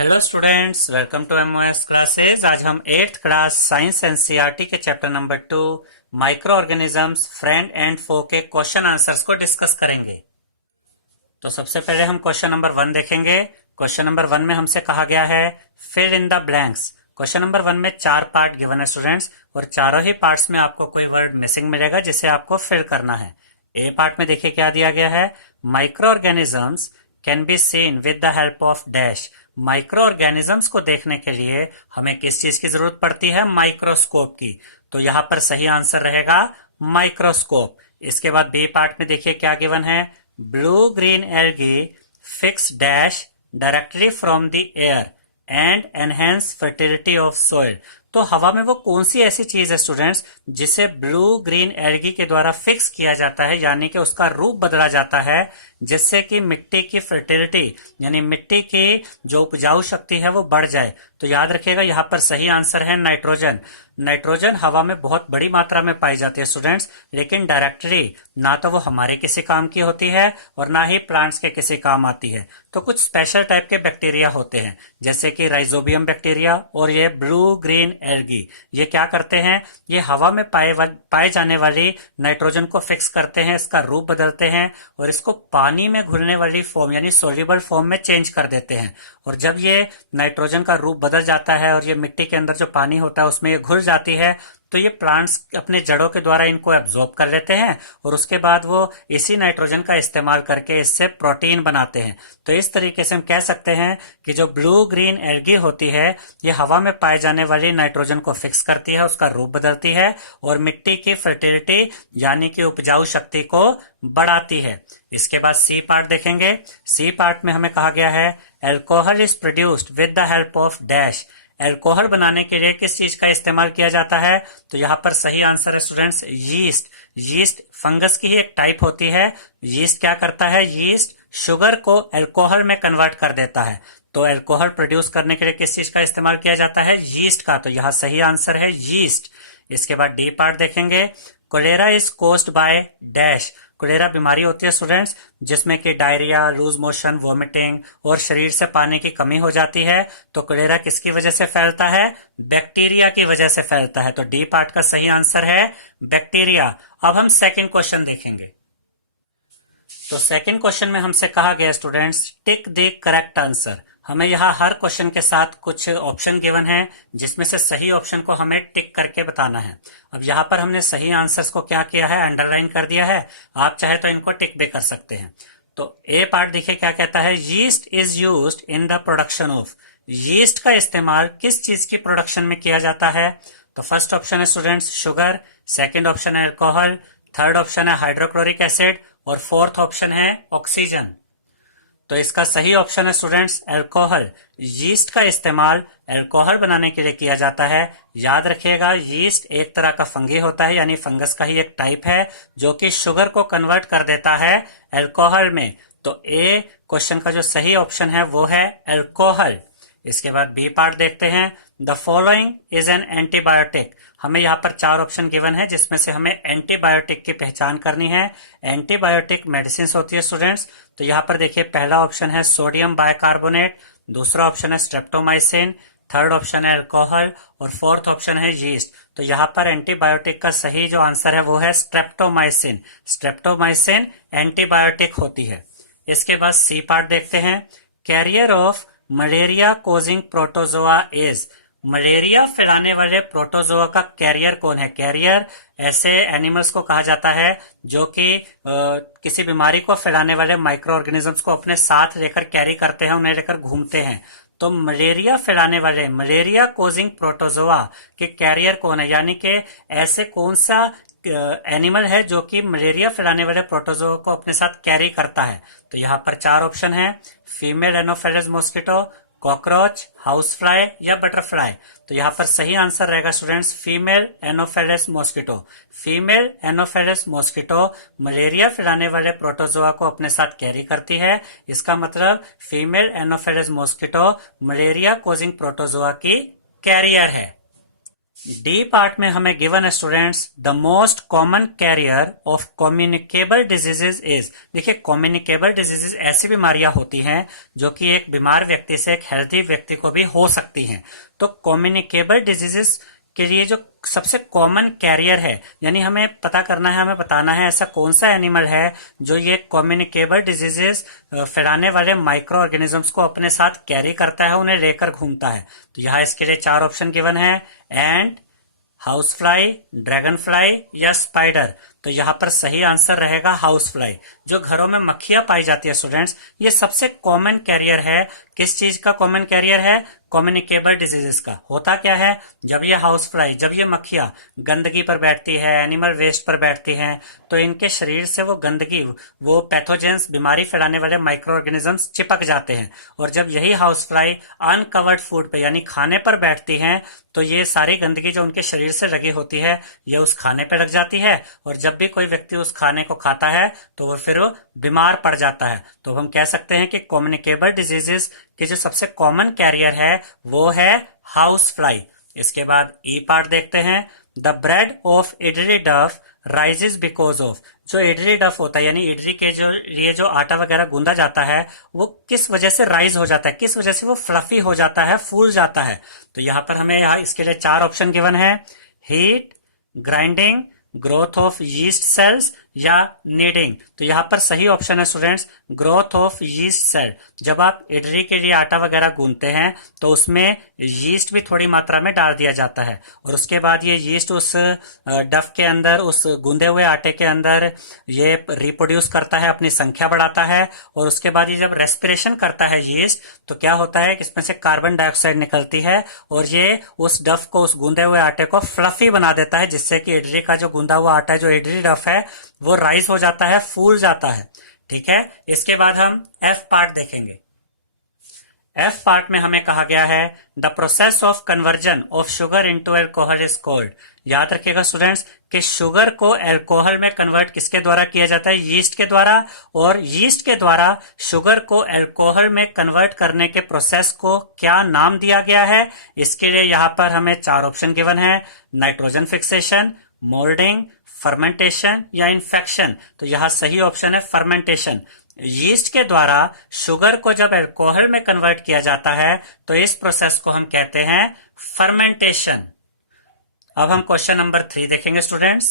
Hello students, welcome to MOS classes. आज हम eighth class science NCERT के chapter number 2 microorganisms friend and foe के question answers को discuss करेंगे। तो सबसे पहले हम क्वेश्चन नंबर 1 देखेंगे। क्वेश्चन नंबर 1 में हमसे कहा गया है fill in the blanks. Question number 1 में 4 पार्ट गिवन है स्टूडेंट्स, और चारों ही पार्ट्स में आपको कोई वर्ड मिसिंग मिलेगा जिसे आपको फिल करना है। ए पार्ट में देखिए क्या दिया गया है, micro organisms can be seen with the help of dash. Micro organisms को देखने के लिए हमें किस चीज की जरूरत पड़ती है, माइक्रोस्कोप की। तो यहां पर सही आंसर रहेगा माइक्रोस्कोप। इसके बाद बी पार्ट में देखिए क्या गिवन है, blue green algae fix dash directly from the air and enhance fertility of soil. तो हवा में वो कौन सी ऐसी चीज है स्टूडेंट्स जिसे ब्लू ग्रीन एल्गी के द्वारा फिक्स किया जाता है, यानी कि उसका रूप बदला जाता है, जिससे कि मिट्टी की फर्टिलिटी यानी मिट्टी की जो उपजाऊ शक्ति है वो बढ़ जाए। तो याद रखिएगा यहाँ पर सही आंसर है नाइट्रोजन। नाइट्रोजन हवा में बहुत बड़ी मात्रा में पाई जाती है स्टूडेंट्स, लेकिन डायरेक्टली ना तो वो हमारे किसी काम की होती है और ना ही प्लांट्स के किसी काम आती है। तो कुछ स्पेशल टाइप के बैक्टीरिया होते हैं, जैसे कि राइजोबियम बैक्टीरिया और ये ब्लू ग्रीन एल्गी। ये क्या करते हैं, ये हवा में पाए जाने वाली नाइट्रोजन को फिक्स करते हैं, इसका रूप बदलते हैं और इसको पानी में घुलने वाली फॉर्म यानी सोल्यूबल फॉर्म में चेंज कर देते हैं। और जब ये नाइट्रोजन का रूप बदल जाता है और ये मिट्टी के अंदर जो पानी होता है उसमें ये घुल जाती है, तो ये प्लांट्स अपने जड़ों के द्वारा इनको एब्जॉर्ब कर लेते हैं और उसके बाद वो इसी नाइट्रोजन का इस्तेमाल करके इससे प्रोटीन बनाते हैं। तो इस तरीके से हम कह सकते हैं कि जो ब्लू ग्रीन एल्गी होती है ये हवा में पाए जाने वाली नाइट्रोजन को फिक्स करती है, उसका रूप बदलती है और मिट्टी की फर्टिलिटी यानी कि उपजाऊ शक्ति को बढ़ाती है। इसके बाद सी पार्ट देखेंगे। सी पार्ट में हमें कहा गया है alcohol is produced with the help of dash. Alcohol बनाने के लिए किस चीज का इस्तेमाल किया जाता है, तो यहाँ पर सही आंसर है स्टूडेंट्स यीस्ट। यीस्ट फंगस की ही एक टाइप होती है। यीस्ट क्या करता है, यीस्ट शुगर को एल्कोहल में कन्वर्ट कर देता है। तो एल्कोहल प्रोड्यूस करने के लिए किस चीज का इस्तेमाल किया जाता है, यीस्ट का। तो यहाँ सही आंसर है यीस्ट। इसके बाद डी पार्ट देखेंगे, cholera is caused by dash. Cholera बीमारी होती है स्टूडेंट्स जिसमें कि डायरिया, लूज मोशन, वॉमिटिंग और शरीर से पानी की कमी हो जाती है। तो कोलेरा किसकी वजह से फैलता है, बैक्टीरिया की वजह से फैलता है। तो डी पार्ट का सही आंसर है बैक्टीरिया। अब हम सेकंड क्वेश्चन देखेंगे। तो सेकंड क्वेश्चन में हमसे कहा गया students tick the correct answer. हमें यहाँ हर क्वेश्चन के साथ कुछ ऑप्शन गिवन है जिसमें से सही ऑप्शन को हमें टिक करके बताना है। अब यहाँ पर हमने सही आंसर्स को क्या किया है, अंडरलाइन कर दिया है। आप चाहे तो इनको टिक भी कर सकते हैं। तो ए पार्ट देखिए क्या कहता है, yeast is used in the production of. Yeast का इस्तेमाल किस चीज की प्रोडक्शन में किया जाता है। तो फर्स्ट ऑप्शन है स्टूडेंट्स शुगर, सेकेंड ऑप्शन है अल्कोहल, थर्ड ऑप्शन है हाइड्रोक्लोरिक एसिड और फोर्थ ऑप्शन है ऑक्सीजन। तो इसका सही ऑप्शन है स्टूडेंट्स अल्कोहल। यीस्ट का इस्तेमाल अल्कोहल बनाने के लिए किया जाता है। याद रखिएगा यीस्ट एक तरह का फंगी होता है यानी फंगस का ही एक टाइप है जो कि शुगर को कन्वर्ट कर देता है अल्कोहल में। तो ए क्वेश्चन का जो सही ऑप्शन है वो है अल्कोहल। इसके बाद बी पार्ट देखते हैं, the following is an antibiotic. हमें यहाँ पर 4 ऑप्शन गिवन है जिसमें से हमें एंटीबायोटिक की पहचान करनी है। एंटीबायोटिक मेडिसिन होती है स्टूडेंट्स। तो यहाँ पर देखिए पहला ऑप्शन है सोडियम बाइकार्बोनेट, दूसरा ऑप्शन है स्ट्रेप्टोमाइसिन, थर्ड ऑप्शन है अल्कोहल और फोर्थ ऑप्शन है यीस्ट। तो यहाँ पर एंटीबायोटिक का सही जो आंसर है वो है स्ट्रेप्टोमाइसिन। स्ट्रेप्टोमाइसिन एंटीबायोटिक होती है। इसके बाद सी पार्ट देखते हैं, carrier of malaria causing protozoa is. Malaria फैलाने वाले प्रोटोजोआ का कैरियर कौन है। कैरियर ऐसे एनिमल्स को कहा जाता है जो कि किसी बीमारी को फैलाने वाले माइक्रो ऑर्गेनिजम्स को अपने साथ लेकर कैरी करते हैं, उन्हें लेकर घूमते हैं। तो मलेरिया फैलाने वाले मलेरिया कोजिंग प्रोटोजोआ के कैरियर कौन है, यानी कि ऐसे कौन सा एनिमल है जो कि मलेरिया फैलाने वाले प्रोटोजोआ को अपने साथ कैरी करता है। तो यहाँ पर 4 ऑप्शन है, female anopheles mosquito, cockroach, house fly या बटरफ्लाई। तो यहाँ पर सही आंसर रहेगा students female anopheles mosquito. Female anopheles mosquito malaria फैलाने वाले प्रोटोजोआ को अपने साथ कैरी करती है। इसका मतलब female anopheles mosquito malaria causing protozoa की कैरियर है। डी पार्ट में हमें गिवन है students, the most common carrier of communicable diseases is. देखिए, कम्युनिकेबल डिजीजेज ऐसी बीमारियां होती हैं जो कि एक बीमार व्यक्ति से एक हेल्दी व्यक्ति को भी हो सकती हैं। तो कम्युनिकेबल डिजीजेज के लिए जो सबसे कॉमन कैरियर है, यानी हमें पता करना है, हमें बताना है ऐसा कौन सा एनिमल है जो ये कम्युनिकेबल डिजीजेस फैलाने वाले माइक्रो ऑर्गेनिजम्स को अपने साथ कैरी करता है, उन्हें लेकर घूमता है। तो यहाँ इसके लिए 4 ऑप्शन गिवन है, एंट, हाउस फ्लाई, ड्रैगन फ्लाई या स्पाइडर। तो यहाँ पर सही आंसर रहेगा हाउस फ्लाई। जो घरों में मक्खियां पाई जाती है स्टूडेंट्स, ये सबसे कॉमन कैरियर है। किस चीज का कॉमन कैरियर है? कम्युनिकेबल डिजीजेस का। होता क्या है, जब ये हाउस फ्लाई, जब ये मक्खियां गंदगी पर बैठती है, एनिमल वेस्ट पर बैठती हैं, तो इनके शरीर से वो गंदगी, वो पैथोजेंस, बीमारी फैलाने वाले माइक्रो ऑर्गेनिजम्स चिपक जाते हैं। और जब यही हाउस फ्लाई अनकवर्ड फूड पे यानी खाने पर बैठती हैं, तो ये सारी गंदगी जो उनके शरीर से लगी होती है, ये उस खाने पे लग जाती है। और जब भी कोई व्यक्ति उस खाने को खाता है तो वो फिर बीमार पड़ जाता है। तो हम कह सकते हैं कि कम्युनिकेबल डिजीजेस के जो सबसे कॉमन कैरियर है वो है हाउस फ्लाई। इसके बाद ई पार्ट देखते हैं, द ब्रेड ऑफ इडली डफ राइजेस बिकॉज ऑफ। जो इडली डफ होता है, यानी इडली के जो लिए जो आटा वगैरह गूंदा जाता है, वो किस वजह से राइज हो जाता है, किस वजह से वो फ्लफी हो जाता है, फूल जाता है। तो यहाँ पर हमें यहाँ इसके लिए 4 ऑप्शन गिवन है, heat, grinding, growth of yeast cells या नीडिंग। तो यहाँ पर सही ऑप्शन है students, growth of yeast cell. जब आप इडली के लिए आटा वगैरह गूंथते हैं तो उसमें यीस्ट भी थोड़ी मात्रा में डाल दिया जाता है, और उसके बाद ये यीस्ट उस डफ के अंदर, उस गूंदे हुए आटे के अंदर ये रिप्रोड्यूस करता है, अपनी संख्या बढ़ाता है। और उसके बाद ये जब रेस्पिरेशन करता है यीस्ट, तो क्या होता है कि इसमें से कार्बन डाइऑक्साइड निकलती है और ये उस डफ को, उस गूंदे हुए आटे को फ्लफी बना देता है, जिससे कि इडली का जो गूंदा हुआ आटा है, जो इडली डफ है, वो राइस हो जाता है, फूल जाता है। ठीक है, इसके बाद हम एफ पार्ट देखेंगे। एफ पार्ट में हमें कहा गया है, the process of conversion of sugar into alcohol is called. याद रखिएगा स्टूडेंट्स कि शुगर को अल्कोहल में कन्वर्ट किसके द्वारा किया जाता है? यीस्ट के द्वारा। और यीस्ट के द्वारा शुगर को अल्कोहल में कन्वर्ट करने के प्रोसेस को क्या नाम दिया गया है? इसके लिए यहाँ पर हमें 4 ऑप्शन गिवन है, नाइट्रोजन फिक्सेशन, मोल्डिंग, फर्मेंटेशन या इन्फेक्शन। तो यहाँ सही ऑप्शन है फर्मेंटेशन। यीस्ट के द्वारा शुगर को जब अल्कोहल में कन्वर्ट किया जाता है तो इस प्रोसेस को हम कहते हैं फर्मेंटेशन। अब हम क्वेश्चन नंबर 3 देखेंगे स्टूडेंट्स।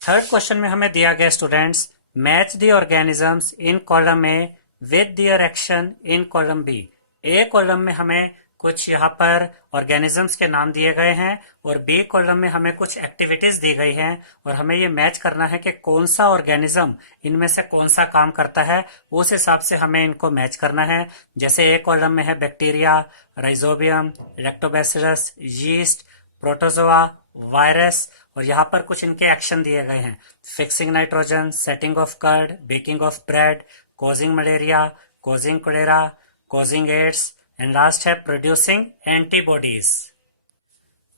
थर्ड क्वेश्चन में हमें दिया गया students, match the organisms in column A with their action in column B. A column में हमें कुछ यहाँ पर ऑर्गेनिजम्स के नाम दिए गए हैं और बी कॉलम में हमें कुछ एक्टिविटीज दी गई हैं, और हमें ये मैच करना है कि कौन सा ऑर्गेनिज्म इनमें से कौन सा काम करता है, उस हिसाब से हमें इनको मैच करना है। जैसे ए कॉलम में है bacteria, rhizobium, lactobacillus, yeast, protozoa, virus, और यहाँ पर कुछ इनके एक्शन दिए गए हैं, fixing nitrogen, setting of curd, baking of bread, causing malaria, causing cholera, causing AIDS, and last है प्रोड्यूसिंग एंटीबॉडीज।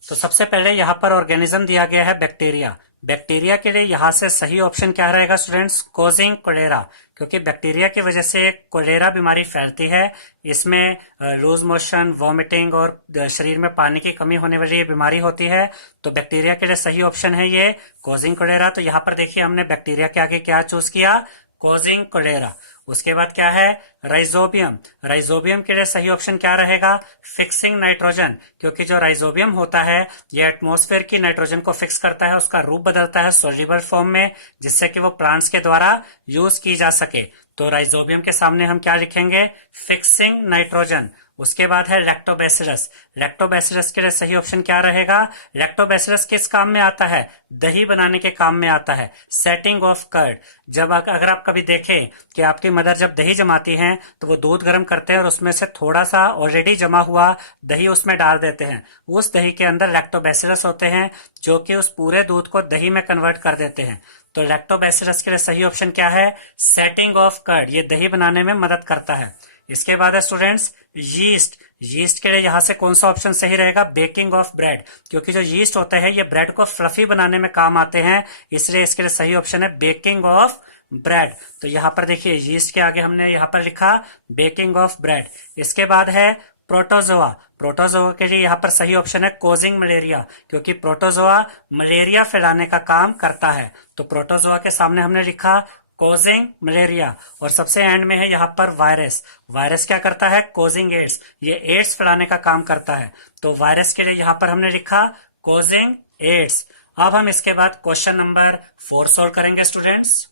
तो सबसे पहले यहाँ पर ऑर्गेनिज्म दिया गया है बैक्टीरिया। बैक्टीरिया के लिए यहाँ से सही ऑप्शन क्या रहेगा स्टूडेंट्स? कॉजिंग कोलेरा, क्योंकि बैक्टीरिया की वजह से कोलेरा बीमारी फैलती है। इसमें लूज मोशन, वॉमिटिंग और शरीर में पानी की कमी होने वाली बीमारी होती है। तो बैक्टीरिया के लिए सही ऑप्शन है ये कॉजिंग कोलेरा। तो यहाँ पर देखिए हमने बैक्टीरिया के आगे क्या चूज किया? Causing cholera. उसके बाद क्या है? राइजोबियम। राइजोबियम के लिए सही ऑप्शन क्या रहेगा? फिक्सिंग नाइट्रोजन, क्योंकि जो राइजोबियम होता है ये एटमॉस्फेयर की नाइट्रोजन को फिक्स करता है, उसका रूप बदलता है सोल्यूबल फॉर्म में, जिससे कि वो प्लांट्स के द्वारा यूज की जा सके। तो राइजोबियम के सामने हम क्या लिखेंगे? Fixing nitrogen. उसके बाद है लैक्टोबैसिलस। लैक्टोबैसिलस के लिए सही ऑप्शन क्या रहेगा? लैक्टोबैसिलस किस काम में आता है? दही बनाने के काम में आता है, सेटिंग ऑफ कर्ड। जब अगर आप कभी देखें कि आपकी मदर जब दही जमाती हैं तो वो दूध गर्म करते हैं और उसमें से थोड़ा सा ऑलरेडी जमा हुआ दही उसमें डाल देते हैं। उस दही के अंदर लैक्टोबैसिलस होते हैं जो कि उस पूरे दूध को दही में कन्वर्ट कर देते हैं। तो लैक्टोबैसिलस के लिए सही ऑप्शन क्या है? Setting of curd. ये दही बनाने में मदद करता है। इसके बाद है स्टूडेंट्स यीस्ट। यीस्ट के लिए यहां से कौन सा ऑप्शन सही रहेगा? बेकिंग ऑफ ब्रेड, क्योंकि जो यीस्ट होते हैं ये ब्रेड को फ्लफी बनाने में काम आते हैं, इसलिए इसके लिए सही ऑप्शन है बेकिंग ऑफ ब्रेड। तो यहाँ पर देखिए यीस्ट के आगे हमने यहाँ पर लिखा बेकिंग ऑफ ब्रेड। इसके बाद है प्रोटोजोआ। प्रोटोजोआ के लिए यहाँ पर सही ऑप्शन है कोजिंग मलेरिया, क्योंकि प्रोटोजोआ मलेरिया फैलाने का काम करता है। तो प्रोटोजोआ के सामने हमने लिखा कोजिंग मलेरिया। और सबसे एंड में है यहाँ पर वायरस। वायरस क्या करता है? Causing ads. ये एड्स फैलाने का काम करता है। तो वायरस के लिए यहाँ पर हमने लिखा कोजिंग एड्स। अब हम इसके बाद क्वेश्चन नंबर 4 सोल्व करेंगे स्टूडेंट्स।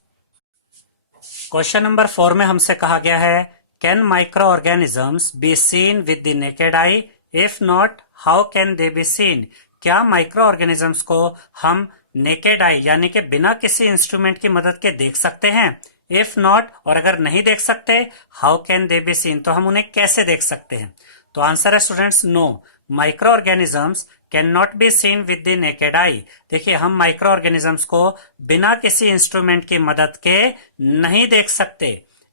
क्वेश्चन नंबर 4 में हमसे कहा गया है can micro organisms B seen with the naked I? If not how can they be seen? क्या माइक्रो ऑर्गेनिजम्स को हम नेकेड आई यानी कि बिना किसी इंस्ट्रूमेंट की मदद के देख सकते हैं? इफ नॉट, और अगर नहीं देख सकते, how can they be seen, तो हम उन्हें कैसे देख सकते हैं? तो आंसर है students no, micro organisms can not be seen with the naked eye. देखिए, हम माइक्रो ऑर्गेनिजम्स को बिना किसी इंस्ट्रूमेंट की मदद के नहीं देख सकते।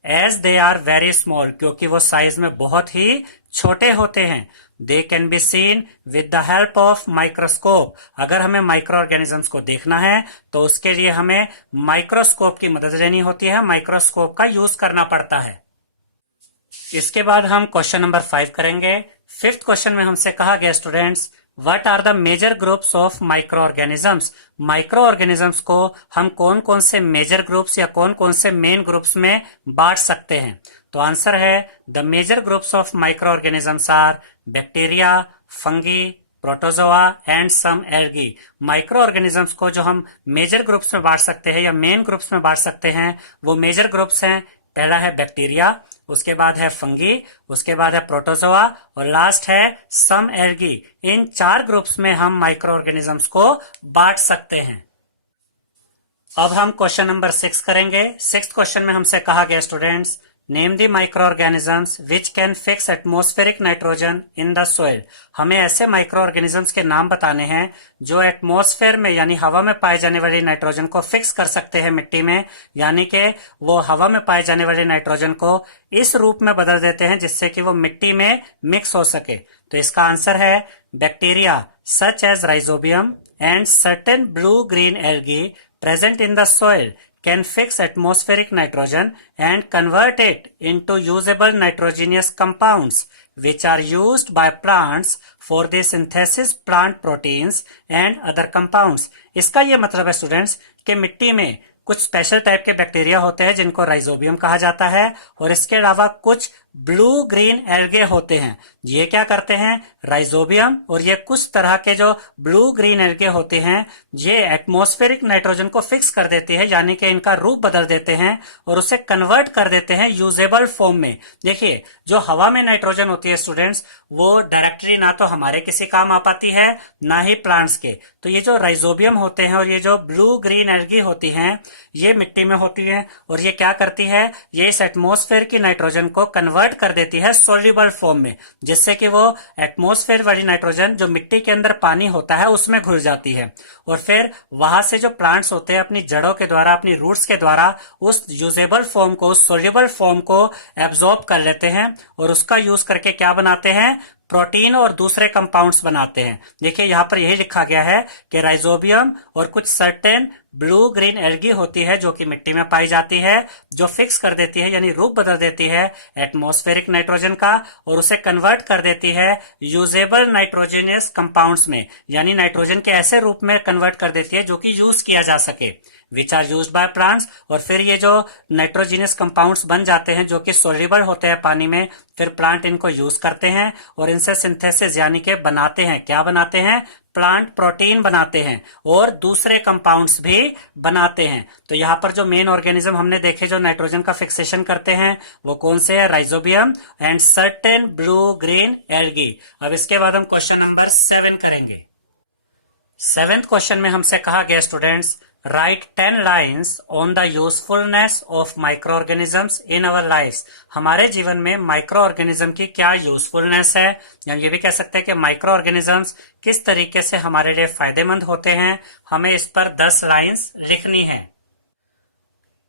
As they are very small, क्योंकि वो साइज में बहुत ही छोटे होते हैं। They can be seen with the help of microscope. अगर हमें माइक्रो ऑर्गेनिजम्स को देखना है तो उसके लिए हमें माइक्रोस्कोप की मदद लेनी होती है, माइक्रोस्कोप का यूज करना पड़ता है। इसके बाद हम क्वेश्चन नंबर 5 करेंगे। 5th क्वेश्चन में हमसे कहा गया students what are the major groups of micro organisms? Micro organisms को हम कौन कौन से मेजर ग्रुप्स या कौन कौन से मेन ग्रुप्स में बांट सकते हैं? तो आंसर है the major groups of micro organisms are bacteria, fungi, protozoa and some algae. Micro organisms को जो हम मेजर ग्रुप्स में बांट सकते हैं या मेन ग्रुप्स में बांट सकते हैं वो मेजर ग्रुप्स हैं। पहला है बैक्टीरिया, उसके बाद है फंगी, उसके बाद है प्रोटोजोआ और लास्ट है सम एल्गी। इन 4 ग्रुप्स में हम माइक्रो ऑर्गेनिजम्स को बांट सकते हैं। अब हम क्वेश्चन नंबर 6 करेंगे। 6th क्वेश्चन में हमसे कहा गया students name the micro organisms which can fix atmospheric nitrogen in the soil. हमें ऐसे माइक्रो ऑर्गेनिजम्स के नाम बताने हैं जो एटमॉस्फेयर में यानी हवा में पाए जाने वाले नाइट्रोजन को फिक्स कर सकते हैं मिट्टी में, यानी कि वो हवा में पाए जाने वाले नाइट्रोजन को इस रूप में बदल देते हैं जिससे कि वो मिट्टी में मिक्स हो सके। तो इसका आंसर है bacteria such as rhizobium and certain blue green algae present in the soil can fix atmospheric nitrogen and convert it into usable nitrogenous compounds which are used by plants for the synthesis plant proteins and other compounds। इसका ये मतलब है students कि मिट्टी में कुछ special type के bacteria होते हैं जिनको राइजोबियम कहा जाता है और इसके अलावा कुछ ब्लू ग्रीन एल्गे होते हैं। ये क्या करते हैं? राइजोबियम और ये कुछ तरह के जो ब्लू ग्रीन एल्गे होते हैं ये एटमॉस्फेरिक नाइट्रोजन को फिक्स कर देते हैं, यानी कि इनका रूप बदल देते हैं और उसे कन्वर्ट कर देते हैं यूजेबल फॉर्म में। देखिए, जो हवा में नाइट्रोजन होती है स्टूडेंट्स वो डायरेक्टली ना तो हमारे किसी काम आ पाती है ना ही प्लांट्स के। तो ये जो राइजोबियम होते हैं और ये जो ब्लू ग्रीन एल्गी होती हैं ये मिट्टी में होती है और ये क्या करती है? ये इस एटमॉस्फेयर की नाइट्रोजन को कन्वर्ट कर देती है सोल्यूबल फॉर्म में, जिससे कि वो एटमॉस्फेयर वाली नाइट्रोजन जो मिट्टी के अंदर पानी होता है उसमें घुल जाती है और फिर वहां से जो प्लांट्स होते हैं अपनी जड़ों के द्वारा, अपनी रूट्स के द्वारा उस यूजेबल फॉर्म को, उस सोल्यूबल फॉर्म को एब्जॉर्ब कर लेते हैं और उसका यूज करके क्या बनाते हैं? प्रोटीन और दूसरे कंपाउंड्स बनाते हैं। देखिए, यहां पर यही लिखा गया है कि राइजोबियम और कुछ सर्टेन ब्लू ग्रीन एल्गी होती है जो कि मिट्टी में पाई जाती है, जो फिक्स कर देती है यानी रूप बदल देती है एटमॉस्फेरिक नाइट्रोजन का और उसे कन्वर्ट कर देती है यूजेबल नाइट्रोजनियस कंपाउंड्स में, यानी नाइट्रोजन के ऐसे रूप में कन्वर्ट कर देती है जो कि यूज किया जा सके, which are used by plants. और फिर ये जो नाइट्रोजीनियस कंपाउंड्स बन जाते हैं जो कि सोल्यूबल होते हैं पानी में, फिर प्लांट इनको यूज करते हैं और इनसे सिंथेसिस यानी कि बनाते हैं, क्या बनाते हैं? प्लांट प्रोटीन बनाते हैं और दूसरे कंपाउंड्स भी बनाते हैं। तो यहाँ पर जो मेन ऑर्गेनिज्म हमने देखे जो नाइट्रोजन का फिक्सेशन करते हैं वो कौन से है? Rhizobium and certain blue green algae. अब इसके बाद हम क्वेश्चन नंबर 7 करेंगे। 7th क्वेश्चन में हमसे कहा गया students right 10 lines on the usefulness of micro organisms in our life. हमारे जीवन में माइक्रो ऑर्गेनिज्म की क्या यूजफुलनेस है, या ये भी कह सकते हैं कि माइक्रो ऑर्गेनिजम्स किस तरीके से हमारे लिए फायदेमंद होते हैं। हमें इस पर 10 लाइन्स लिखनी है।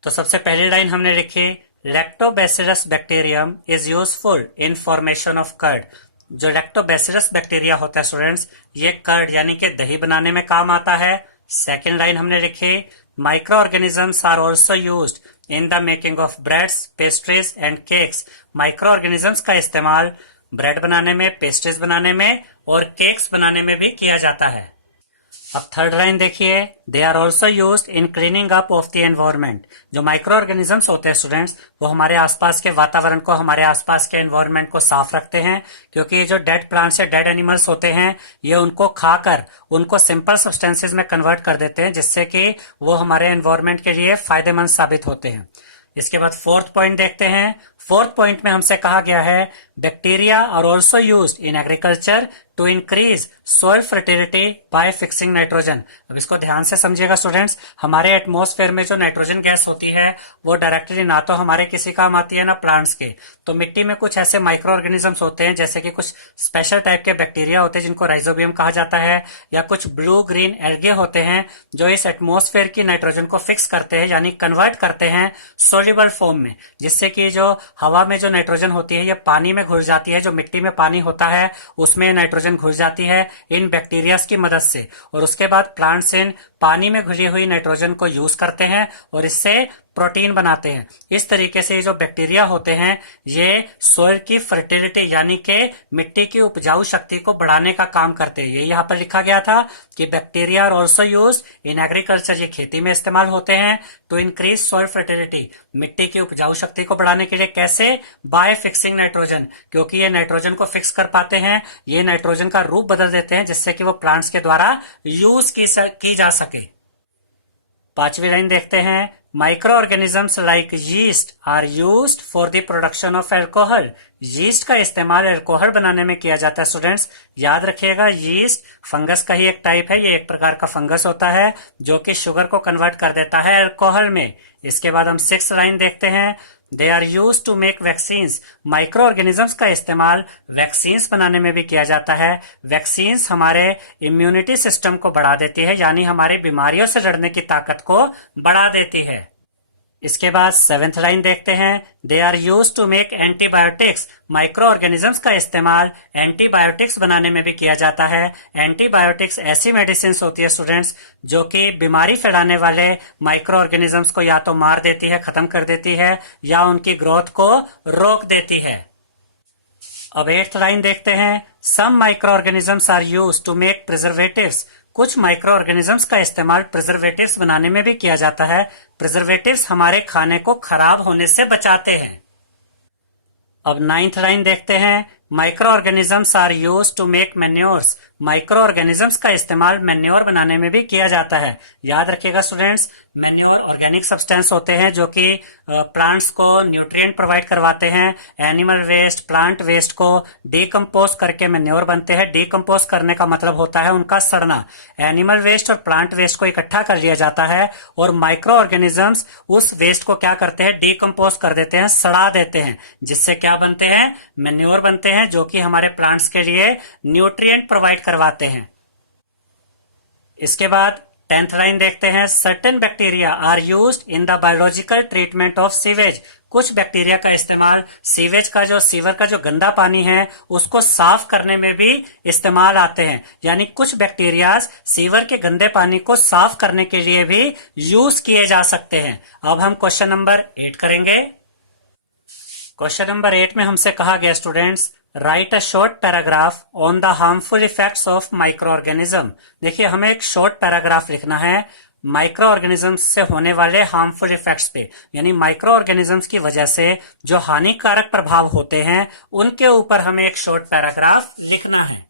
तो सबसे पहली लाइन हमने लिखी lactobacillus bacterium is useful in formation of curd. जो लैक्टोबैसिलस बैक्टीरिया होता है स्टूडेंट्स ये कर्ड यानी कि दही बनाने में काम आता है। सेकेंड लाइन हमने लिखी micro organisms are also used in the making of breads, pastries and cakes. Micro organisms का इस्तेमाल ब्रेड बनाने में, पेस्ट्रीज बनाने में और केक्स बनाने में भी किया जाता है। अब थर्ड लाइन देखिए, they are also used in cleaning up of the environment. जो माइक्रो ऑर्गेनिजम्स होते हैं स्टूडेंट्स, वो हमारे आसपास के वातावरण को, हमारे आसपास के एनवायरमेंट को साफ रखते हैं, क्योंकि ये जो डेड प्लांट्स या डेड एनिमल्स होते हैं, ये उनको खाकर उनको सिंपल सब्सटेंसेज में कन्वर्ट कर देते हैं, जिससे कि वो हमारे एनवायरमेंट के लिए फायदेमंद साबित होते हैं। इसके बाद फोर्थ पॉइंट देखते हैं। फोर्थ पॉइंट में हमसे कहा गया है, bacteria are also used in agriculture to increase soil fertility by fixing nitrogen. अब इसको ध्यान से समझिएगा स्टूडेंट्स, हमारे एटमॉस्फेयर में जो नाइट्रोजन गैस होती है वो डायरेक्टली ना तो हमारे किसी काम आती है ना प्लांट्स के। तो मिट्टी में कुछ ऐसे माइक्रो ऑर्गेनिजम्स होते हैं, जैसे कि कुछ स्पेशल टाइप के बैक्टीरिया होते हैं जिनको राइजोबियम कहा जाता है, या कुछ ब्लू ग्रीन एल्गे होते हैं जो इस एटमॉस्फेयर की नाइट्रोजन को फिक्स करते हैं, यानी कन्वर्ट करते हैं सोल्यूबल फॉर्म में, जिससे कि जो हवा में जो नाइट्रोजन होती है ये पानी में घुल जाती है। जो मिट्टी में पानी होता है उसमें नाइट्रोजन घुल जाती है इन बैक्टीरियाज की मदद से, और उसके बाद प्लांट्स इन पानी में घुली हुई नाइट्रोजन को यूज करते हैं और इससे प्रोटीन बनाते हैं। इस तरीके से जो बैक्टीरिया होते हैं ये सोइल की फर्टिलिटी यानी कि मिट्टी की उपजाऊ शक्ति को बढ़ाने का काम करते हैं। ये यहाँ पर लिखा गया था कि bacteria are also use in agriculture, ये खेती में इस्तेमाल होते हैं टू इंक्रीज सोइल फर्टिलिटी, मिट्टी की उपजाऊ शक्ति को बढ़ाने के लिए। कैसे? बाय फिक्सिंग नाइट्रोजन, क्योंकि ये नाइट्रोजन को फिक्स कर पाते हैं, ये नाइट्रोजन का रूप बदल देते हैं जिससे कि वो प्लांट्स के द्वारा यूज की जा सके। पांचवी लाइन देखते हैं, micro organisms like yeast are used for the production of alcohol. Yeast का इस्तेमाल एल्कोहल बनाने में किया जाता है। स्टूडेंट्स याद रखिएगा, यीस्ट फंगस का ही एक टाइप है, ये एक प्रकार का फंगस होता है जो कि शुगर को कन्वर्ट कर देता है एल्कोहल में। इसके बाद हम सिक्स्थ लाइन देखते हैं, they are use to make vaccines. Micro organisms का इस्तेमाल वैक्सीन्स बनाने में भी किया जाता है। वैक्सीन्स हमारे इम्यूनिटी सिस्टम को बढ़ा देती है, यानी हमारी बीमारियों से लड़ने की ताकत को बढ़ा देती है। इसके बाद सेवेंथ लाइन देखते हैं, they are use to make antibiotics. Micro organisms का इस्तेमाल एंटीबायोटिक्स बनाने में भी किया जाता है। एंटीबायोटिक्स ऐसी मेडिसिन होती है स्टूडेंट्स जो कि बीमारी फैलाने वाले माइक्रो ऑर्गेनिजम्स को या तो मार देती है, खत्म कर देती है, या उनकी ग्रोथ को रोक देती है। अब एट्थ लाइन देखते हैं, some micro organisms are use to make preservatives. कुछ माइक्रो ऑर्गेनिजम्स का इस्तेमाल प्रिजर्वेटिव्स बनाने में भी किया जाता है। प्रिजर्वेटिव्स हमारे खाने को खराब होने से बचाते हैं। अब नाइन्थ लाइन देखते हैं, micro organisms are use to make manures. Micro organisms का इस्तेमाल मैन्योर बनाने में भी किया जाता है। याद रखिएगा स्टूडेंट्स, मैन्योर ऑर्गेनिक सब्सटेंस होते हैं जो कि प्लांट्स को न्यूट्रिएंट प्रोवाइड करवाते हैं। एनिमल वेस्ट, प्लांट वेस्ट को डिकम्पोज करके मैन्योर बनते हैं। डिकम्पोज करने का मतलब होता है उनका सड़ना। एनिमल वेस्ट और प्लांट वेस्ट को इकट्ठा कर लिया जाता है और माइक्रो ऑर्गेनिजम्स उस वेस्ट को क्या करते हैं, डिकम्पोज कर देते हैं, सड़ा देते हैं, जिससे क्या बनते हैं, मैन्योर बनते हैं, जो कि हमारे प्लांट्स के लिए न्यूट्रिएंट प्रोवाइड करवाते हैं। इसके बाद 10th लाइन देखते हैं, certain bacteria are used in the biological treatment of sewage. कुछ बैक्टीरिया का इस्तेमाल सीवेज का, जो सीवर का जो गंदा पानी है उसको साफ करने में भी इस्तेमाल आते हैं। यानी कुछ बैक्टीरिया सीवर के गंदे पानी को साफ करने के लिए भी यूज किए जा सकते हैं। अब हम क्वेश्चन नंबर 8 करेंगे। क्वेश्चन नंबर 8 में हमसे कहा गया students, right a short paragraph on the harmful effects of micro organism. देखिए हमें एक शॉर्ट पैराग्राफ लिखना है माइक्रो ऑर्गेनिजम्स से होने वाले हार्मफुल इफेक्ट्स पे, यानी माइक्रो ऑर्गेनिजम्स की वजह से जो हानिकारक प्रभाव होते हैं उनके ऊपर हमें एक शॉर्ट पैराग्राफ लिखना है।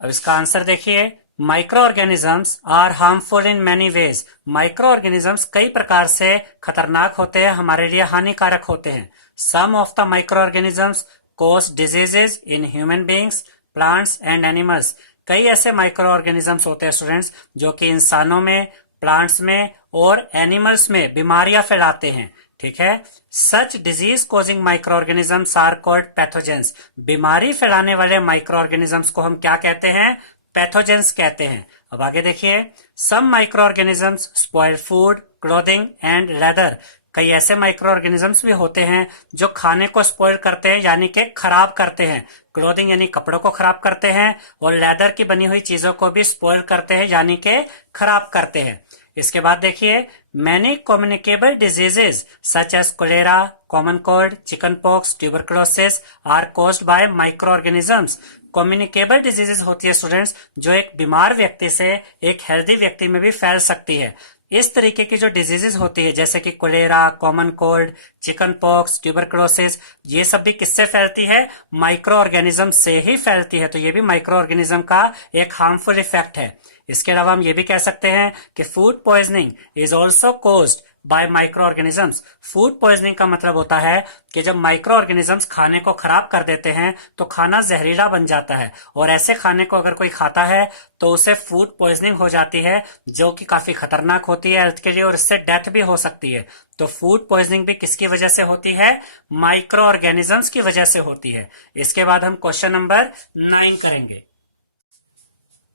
अब इसका आंसर देखिए, micro organisms are harmful in many ways. Micro organisms कई प्रकार से खतरनाक होते हैं, हमारे लिए हानिकारक होते हैं। Some of the microorganisms cause diseases in human beings, plants and animals. कई ऐसे माइक्रो ऑर्गेनिजम्स होते हैं स्टूडेंट्स जो कि इंसानों में, प्लांट्स में और एनिमल्स में बीमारियां फैलाते हैं। ठीक है, such disease causing micro organisms are called pathogens. बीमारी फैलाने वाले माइक्रो ऑर्गेनिजम्स को हम क्या कहते हैं, पैथोजेंस कहते हैं। अब आगे देखिए, some micro organisms spoil food, clothing and leather. कई ऐसे माइक्रो ऑर्गेनिजम्स भी होते हैं जो खाने को स्पॉइल करते हैं, यानी कि खराब करते हैं। क्लोथिंग यानी कपड़ों को खराब करते हैं, और लेदर की बनी हुई चीजों को भी स्पॉइल करते हैं, यानी कि खराब करते हैं। इसके बाद देखिए, many communicable diseases such as cholera, common cold, chicken pox, tuberculosis are caused by micro organisms. Communicable diseases होती है स्टूडेंट्स जो एक बीमार व्यक्ति से एक हेल्दी व्यक्ति में भी फैल सकती है। इस तरीके की जो डिजीजेज होती है जैसे कि cholera, common cold, chicken pox, tuberculosis, ये सब भी किससे फैलती है? माइक्रो ऑर्गेनिज्म से ही फैलती है। तो ये भी माइक्रो ऑर्गेनिज्म का एक हार्मफुल इफेक्ट है। इसके अलावा हम ये भी कह सकते हैं कि food poisoning is also caused by micro organisms. Food poisoning का मतलब होता है कि जब माइक्रो ऑर्गेनिजम्स खाने को खराब कर देते हैं तो खाना जहरीला बन जाता है, और ऐसे खाने को अगर कोई खाता है तो उसे फूड पॉइजनिंग हो जाती है, जो कि काफी खतरनाक होती है हेल्थ के लिए, और इससे डेथ भी हो सकती है। तो फूड पॉइजनिंग भी किसकी वजह से होती है? माइक्रो ऑर्गेनिजम्स की वजह से होती है। इसके बाद हम क्वेश्चन नंबर 9 करेंगे।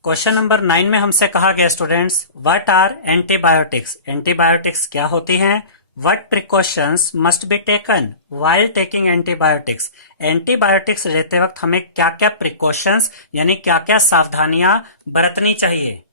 क्वेश्चन नंबर 9 में हमसे कहा गया students, what are antibiotics? Antibiotics क्या होती हैं? What precautions must be taken while taking antibiotics? Antibiotics लेते वक्त हमें क्या क्या प्रिकॉशंस यानी क्या क्या सावधानियां बरतनी चाहिए?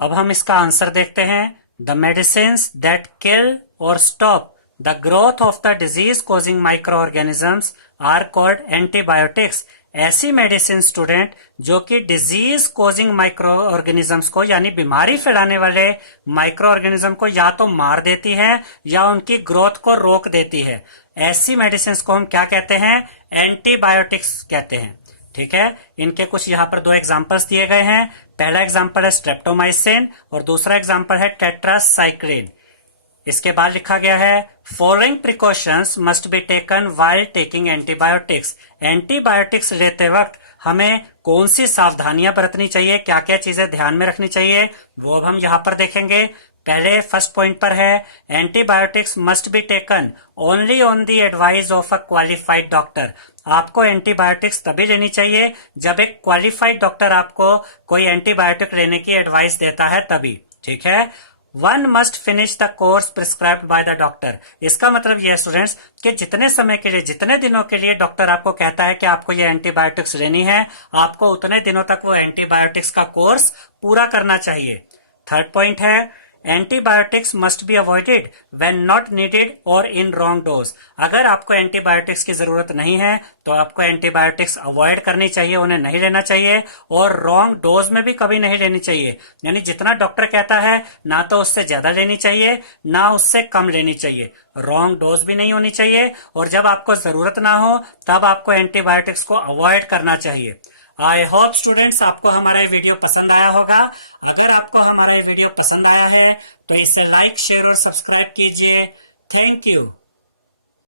अब हम इसका आंसर देखते हैं। द मेडिसिन्स दैट किल और stop the growth of the disease causing micro organisms are called antibiotics. ऐसी मेडिसिन स्टूडेंट जो कि डिजीज कॉजिंग माइक्रो ऑर्गेनिजम्स को यानी बीमारी फैलाने वाले माइक्रो ऑर्गेनिज्म को या तो मार देती है या उनकी ग्रोथ को रोक देती है, ऐसी मेडिसिन को हम क्या कहते हैं? एंटीबायोटिक्स कहते हैं। ठीक है, इनके कुछ यहाँ पर 2 एग्जांपल्स दिए गए हैं। पहला एग्जांपल है स्ट्रेप्टोमाइसिन और दूसरा एग्जांपल है टेट्रासाइक्लिन। इसके बाद लिखा गया है, following precautions must be taken while taking antibiotics. Antibiotics लेते वक्त हमें कौन सी सावधानियां बरतनी चाहिए, क्या क्या चीजें ध्यान में रखनी चाहिए, वो अब हम यहाँ पर देखेंगे। पहले फर्स्ट पॉइंट पर है, antibiotics must be taken only on the advice of a qualified doctor. आपको एंटीबायोटिक्स तभी लेनी चाहिए जब एक क्वालिफाइड डॉक्टर आपको कोई एंटीबायोटिक लेने की एडवाइस देता है तभी। ठीक है, one must finish the course prescribed by the doctor. इसका मतलब यह स्टूडेंट्स कि जितने समय के लिए, जितने दिनों के लिए डॉक्टर आपको कहता है कि आपको ये एंटीबायोटिक्स लेनी है, आपको उतने दिनों तक वो एंटीबायोटिक्स का कोर्स पूरा करना चाहिए। थर्ड पॉइंट है, antibiotics must be avoided when not needed और इन रॉन्ग डोज। अगर आपको एंटीबायोटिक्स की जरूरत नहीं है तो आपको एंटीबायोटिक्स अवॉइड करनी चाहिए, उन्हें नहीं लेना चाहिए, और रॉन्ग डोज में भी कभी नहीं लेनी चाहिए। यानी जितना डॉक्टर कहता है ना तो उससे ज्यादा लेनी चाहिए ना उससे कम लेनी चाहिए, रॉन्ग डोज भी नहीं होनी चाहिए, और जब आपको जरूरत ना हो तब आपको एंटीबायोटिक्स को अवॉइड करना चाहिए। आई होप स्टूडेंट्स आपको हमारा ये वीडियो पसंद आया होगा। अगर आपको हमारा ये वीडियो पसंद आया है तो इसे लाइक, शेयर और सब्सक्राइब कीजिए। Thank you.